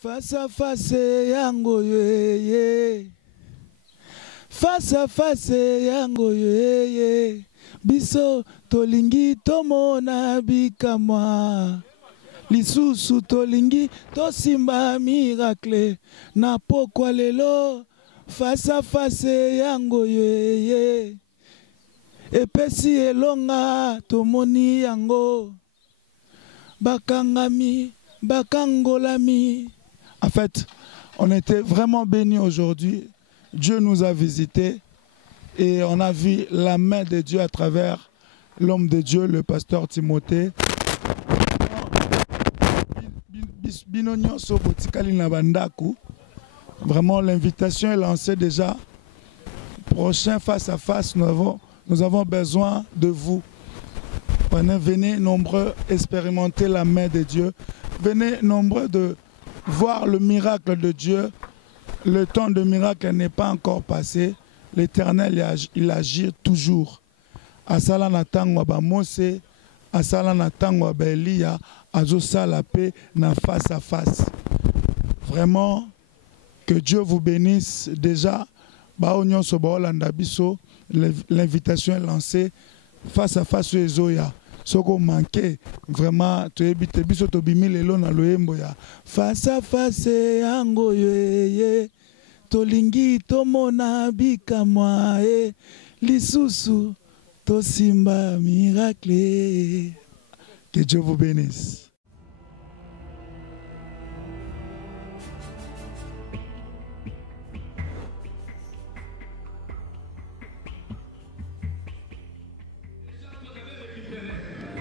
Face à face yango ye. Face à face yango ye. Biso tolingi tomona bikamwa. Lisusu tolingi tosimba miracle. Na pokwa lelo. Face à face yango ye. Epesi elonga tomoni yango. Bakangami, bakangolami. En fait, on était vraiment bénis aujourd'hui. Dieu nous a visités et on a vu la main de Dieu à travers l'homme de Dieu, le pasteur Timothée. Vraiment, l'invitation est lancée déjà. Prochain face à face, nous avons besoin de vous. Venez nombreux expérimenter la main de Dieu. Venez nombreux de voir le miracle de Dieu. Le temps de miracle n'est pas encore passé. L'Éternel, il agit toujours. Asala na tango ba Mose, asala na tango ba Elia, azosa la paix na face à face. Vraiment, que Dieu vous bénisse. Déjà, l'invitation est lancée. Face à face sur Ezoya. Soko manqué vraiment tu ebite biso to bimi lelo na loyembo ya face à face yango ye tolingi tomona bikamwa e lisusu tosimba miracle. Que Dieu vous bénisse.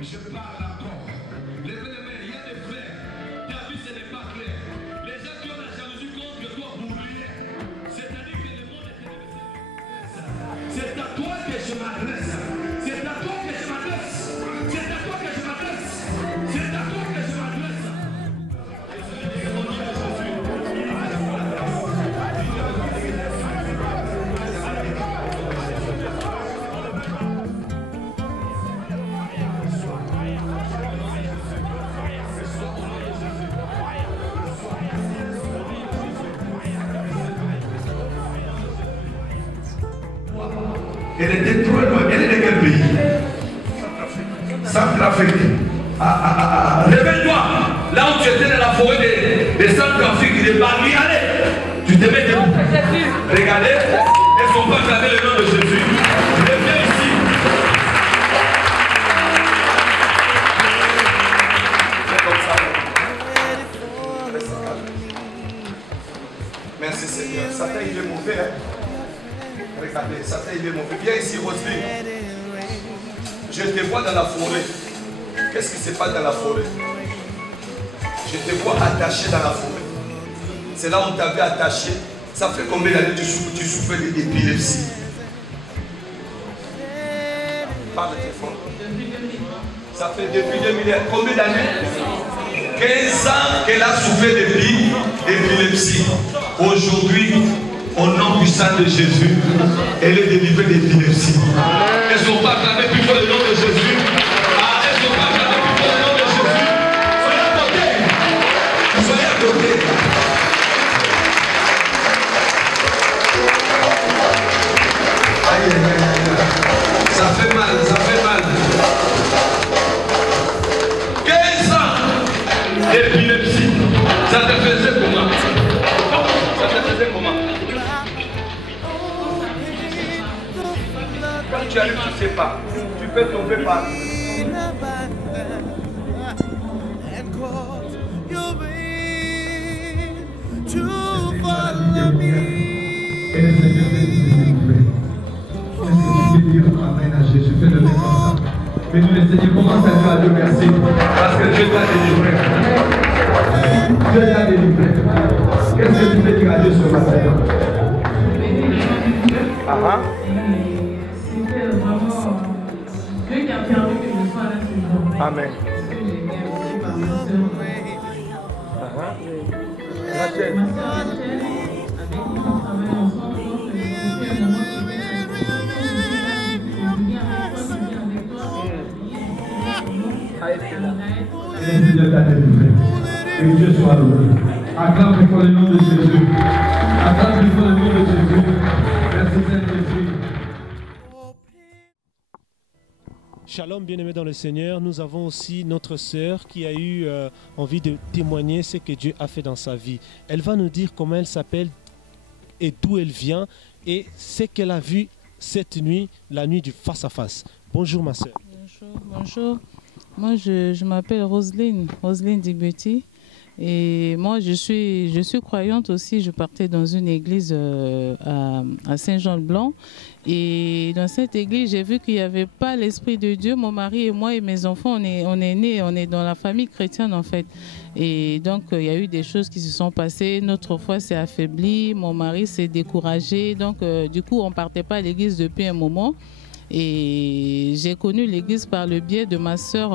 Je parle encore. Lève les mains, il y a des frères. Ta vie, ce n'est pas clair. Les gens qui ont la jalousie contre toi pour rien. C'est-à-dire que le monde est déversé. C'est à toi que je m'adresse. C'est à toi que je m'adresse. C'est à toi que je m'adresse. C'est à toi que je m'adresse. Elle était trop loin. Elle est de quel pays? Centrafrique. Réveille-toi. Là où tu étais dans la forêt de Centrafrique, de Bali, allez. Tu te mets debout. Regardez. Est-ce qu'on peut acclamer le nom de Jésus? Reviens ici. C'est comme ça. Merci Seigneur. Satan, il est mauvais. Hein? Regardez, Satan il est mauvais. Viens ici, Roselyne. Je te vois dans la forêt. Qu'est-ce qui se passe dans la forêt? Je te vois attaché dans la forêt. C'est là où on t'avait attaché. Ça fait combien d'années tu souffres d'épilepsie? Parle très fort. Ça fait depuis 2000 ans. Combien d'années? 15 ans qu'elle a souffert d'épilepsie. Aujourd'hui, au nom puissant de Jésus, elle est délivrée d'épilepsie. Est-ce qu'on peut acclamer plus fort le nom de Jésus? Est-ce qu'on peut acclamer plus fort le nom de Jésus? Soyez à côté. Soyez à côté. Aïe, aïe, aïe, aïe. Ça fait mal, ça fait mal. 15 ans d'épilepsie. Ça te faisait comment? Ça te faisait comment? Quand tu arrives, tu ne sais pas. Tu peux tomber par. Jésus, fais le même comme ça. Mais nous, le Seigneur, commence à dire à Dieu merci. Parce que Dieu t'a délivré. Dieu t'a délivré. Qu'est-ce que tu peux dire à Dieu ce matin? C'était vraiment Dieu qui a permis que je sois là ce jour. Amen. Rachel. Ma soeur Rachel, avec qui on travaille ensemble, c'était un moment qui était Que Dieu t'a délivré. Que Dieu soit loué. Acclame très fort le nom de Jésus. Acclame très fort le nom de Jésus. Merci Saint-Jésus. Shalom, bien-aimés dans le Seigneur. Nous avons aussi notre sœur qui a eu envie de témoigner ce que Dieu a fait dans sa vie. Elle va nous dire comment elle s'appelle et d'où elle vient et ce qu'elle a vu cette nuit, la nuit du face-à-face. Bonjour ma sœur. Bonjour, bonjour. Moi je m'appelle Roselyne Digbeti. Et moi, je suis croyante aussi. Je partais dans une église à Saint-Jean-de-Blanc. Et dans cette église, j'ai vu qu'il n'y avait pas l'Esprit de Dieu. Mon mari et moi et mes enfants, on est nés, on est dans la famille chrétienne en fait. Et donc, il y a eu des choses qui se sont passées. Notre foi s'est affaiblie. Mon mari s'est découragé. Donc, du coup, on ne partait pas à l'église depuis un moment. Et j'ai connu l'église par le biais de ma sœur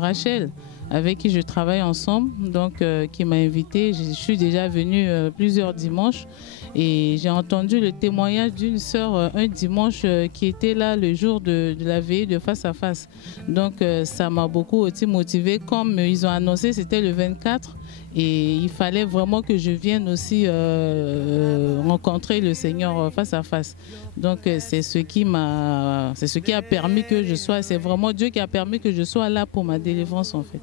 Rachel, avec qui je travaille ensemble, donc qui m'a invitée. Je suis déjà venue plusieurs dimanches et j'ai entendu le témoignage d'une sœur un dimanche qui était là le jour de la veillée de face à face. Donc ça m'a beaucoup aussi motivée. Comme ils ont annoncé, c'était le 24 et il fallait vraiment que je vienne aussi rencontrer le Seigneur face à face. Donc c'est ce qui a permis que je sois, c'est vraiment Dieu qui a permis que je sois là pour ma délivrance en fait.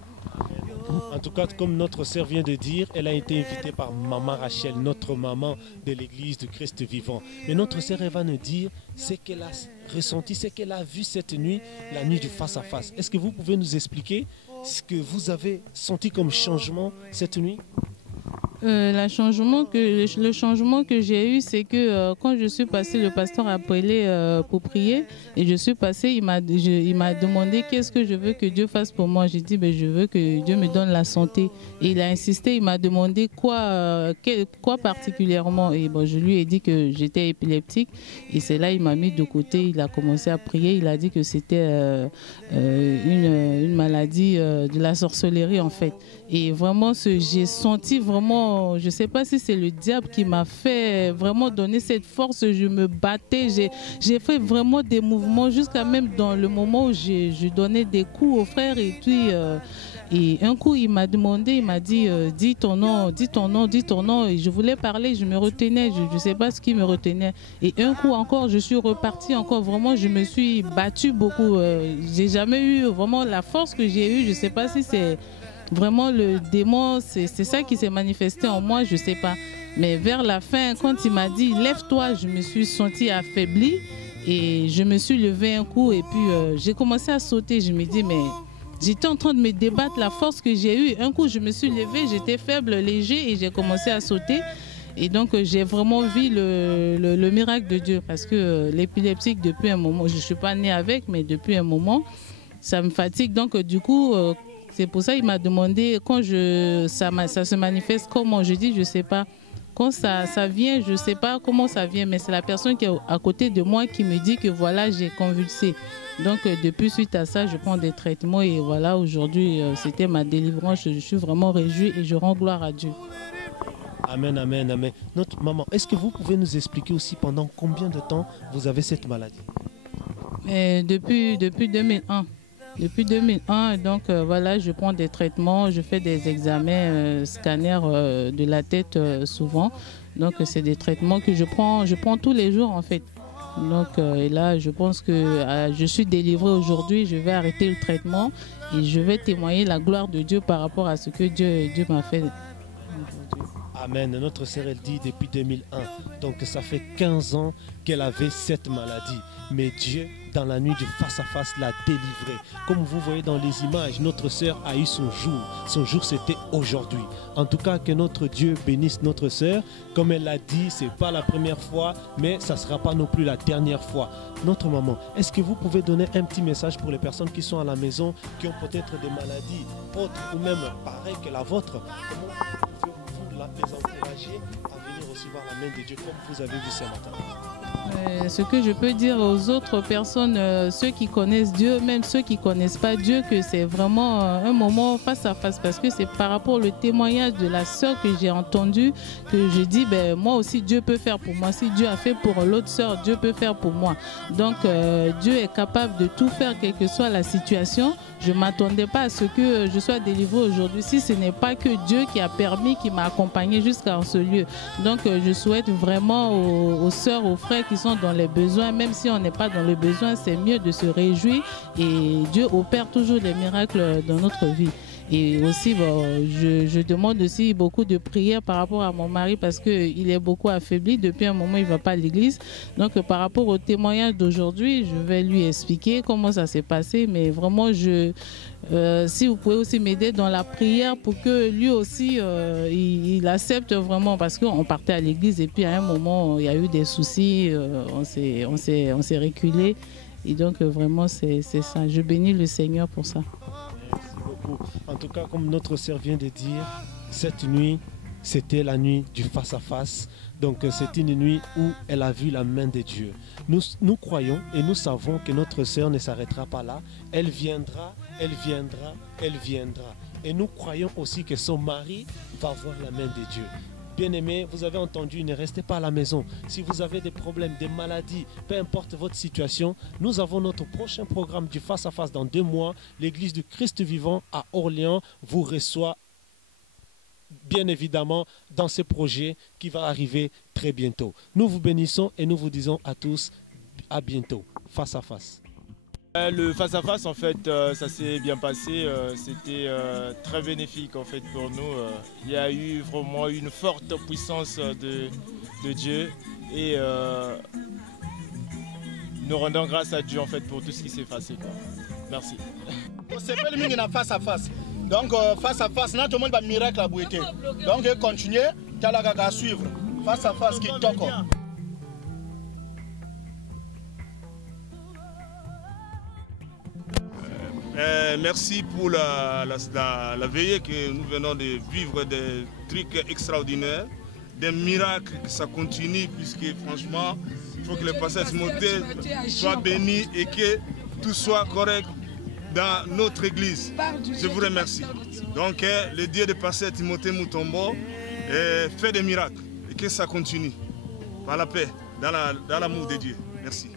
En tout cas, comme notre sœur vient de dire, elle a été invitée par maman Rachel, notre maman de l'église du Christ vivant. Mais notre sœur, elle va nous dire ce qu'elle a ressenti, ce qu'elle a vu cette nuit, la nuit du face-à-face. Est-ce que vous pouvez nous expliquer ce que vous avez senti comme changement cette nuit? Le changement que j'ai eu, c'est que quand je suis passée, le pasteur a appelé pour prier et je suis passée, il m'a demandé qu'est-ce que je veux que Dieu fasse pour moi. J'ai dit je veux que Dieu me donne la santé. Et il a insisté, il m'a demandé quoi particulièrement. Et je lui ai dit que j'étais épileptique et c'est là il m'a mis de côté, il a commencé à prier, il a dit que c'était une maladie de la sorcellerie en fait. Et vraiment, j'ai senti vraiment, je ne sais pas si c'est le diable qui m'a fait vraiment donner cette force. Je me battais, j'ai fait vraiment des mouvements jusqu'à même dans le moment où je donnais des coups aux frères. Et puis, et un coup, il m'a demandé, il m'a dit, dis ton nom, dis ton nom, dis ton nom. Et je voulais parler, je me retenais, je ne sais pas ce qui me retenait. Et un coup encore, je suis repartie encore, vraiment, je me suis battue beaucoup. J'ai jamais eu vraiment la force que j'ai eue, je ne sais pas si c'est... Vraiment, le démon, c'est ça qui s'est manifesté en moi, je ne sais pas. Mais vers la fin, quand il m'a dit « lève-toi », je me suis sentie affaiblie et je me suis levée un coup et puis j'ai commencé à sauter. Je me dis mais j'étais en train de me débattre, la force que j'ai eue. Un coup, je me suis levée, j'étais faible, léger et j'ai commencé à sauter. Et donc, j'ai vraiment vu le miracle de Dieu parce que l'épileptique, depuis un moment, je ne suis pas née avec, mais depuis un moment, ça me fatigue. Donc, du coup... c'est pour ça qu'il m'a demandé quand ça se manifeste comment. Je dis je ne sais pas. Quand ça vient, je ne sais pas comment ça vient, mais c'est la personne qui est à côté de moi qui me dit que voilà, j'ai convulsé. Donc depuis suite à ça, je prends des traitements et voilà, aujourd'hui, c'était ma délivrance. Je suis vraiment réjouie et je rends gloire à Dieu. Amen, amen, amen. Notre maman, est-ce que vous pouvez nous expliquer aussi pendant combien de temps vous avez cette maladie? Depuis 2001. Depuis 2001, donc voilà, je prends des traitements, je fais des examens scanners de la tête souvent. Donc c'est des traitements que je prends tous les jours en fait. Donc et là, je pense que je suis délivrée aujourd'hui, je vais arrêter le traitement et je vais témoigner la gloire de Dieu par rapport à ce que Dieu m'a fait aujourd'hui. Amen. Notre sœur, elle dit depuis 2001. Donc ça fait 15 ans qu'elle avait cette maladie. Mais Dieu, dans la nuit du face-à-face, l'a délivrée. Comme vous voyez dans les images, notre sœur a eu son jour. Son jour, c'était aujourd'hui. En tout cas, que notre Dieu bénisse notre sœur. Comme elle l'a dit, ce n'est pas la première fois, mais ça ne sera pas non plus la dernière fois. Notre maman, est-ce que vous pouvez donner un petit message pour les personnes qui sont à la maison, qui ont peut-être des maladies autres ou même pareilles que la vôtre? Comment pouvez-vous les encourager à venir recevoir la main de Dieu comme vous avez vu ce matin? Ce que je peux dire aux autres personnes, ceux qui connaissent Dieu, même ceux qui ne connaissent pas Dieu, que c'est vraiment un moment face à face, parce que c'est par rapport au témoignage de la sœur que j'ai entendu que je dis, ben, moi aussi Dieu peut faire pour moi. Si Dieu a fait pour l'autre sœur, Dieu peut faire pour moi. Donc Dieu est capable de tout faire, quelle que soit la situation. Je ne m'attendais pas à ce que je sois délivrée aujourd'hui, si ce n'est pas que Dieu qui a permis, qui m'a accompagnée jusqu'à ce lieu. Donc je souhaite vraiment aux sœurs, aux frères qui sont dans les besoins, même si on n'est pas dans le besoin, c'est mieux de se réjouir, et Dieu opère toujours des miracles dans notre vie. Et aussi, je demande aussi beaucoup de prières par rapport à mon mari, parce qu'il est beaucoup affaibli. Depuis un moment, il ne va pas à l'église. Donc, par rapport au témoignage d'aujourd'hui, je vais lui expliquer comment ça s'est passé. Mais vraiment, si vous pouvez aussi m'aider dans la prière pour que lui aussi, il accepte vraiment. Parce qu'on partait à l'église et puis à un moment, il y a eu des soucis. On s'est reculé. Et donc, vraiment, c'est ça. Je bénis le Seigneur pour ça. En tout cas, comme notre sœur vient de dire, cette nuit, c'était la nuit du face-à-face. Donc, c'est une nuit où elle a vu la main de Dieu. Nous croyons et nous savons que notre sœur ne s'arrêtera pas là. Elle viendra, elle viendra, elle viendra. Et nous croyons aussi que son mari va voir la main de Dieu. Bien-aimés, vous avez entendu, ne restez pas à la maison. Si vous avez des problèmes, des maladies, peu importe votre situation, nous avons notre prochain programme du face-à-face dans 2 mois. L'Église du Christ vivant à Orléans vous reçoit bien évidemment dans ce projet qui va arriver très bientôt. Nous vous bénissons et nous vous disons à tous à bientôt, face-à-face. Le face-à-face, en fait, ça s'est bien passé. C'était très bénéfique en fait pour nous. Il y a eu vraiment une forte puissance de Dieu et nous rendons grâce à Dieu en fait pour tout ce qui s'est passé, quoi. Merci. C'est pas le miracle face à face. Donc face à face, tout le monde va miracle à beauté. Donc continuez, tu as la suivre. Face à face qui toque. Merci pour la veillée que nous venons de vivre, des trucs extraordinaires, des miracles, que ça continue, puisque franchement, il faut que le pasteur Timothée soit béni et que tout soit correct dans notre église. Je vous remercie. Donc, le Dieu de pasteur Timothée Mutombo fait des miracles et que ça continue par la paix, dans l'amour de Dieu. Merci.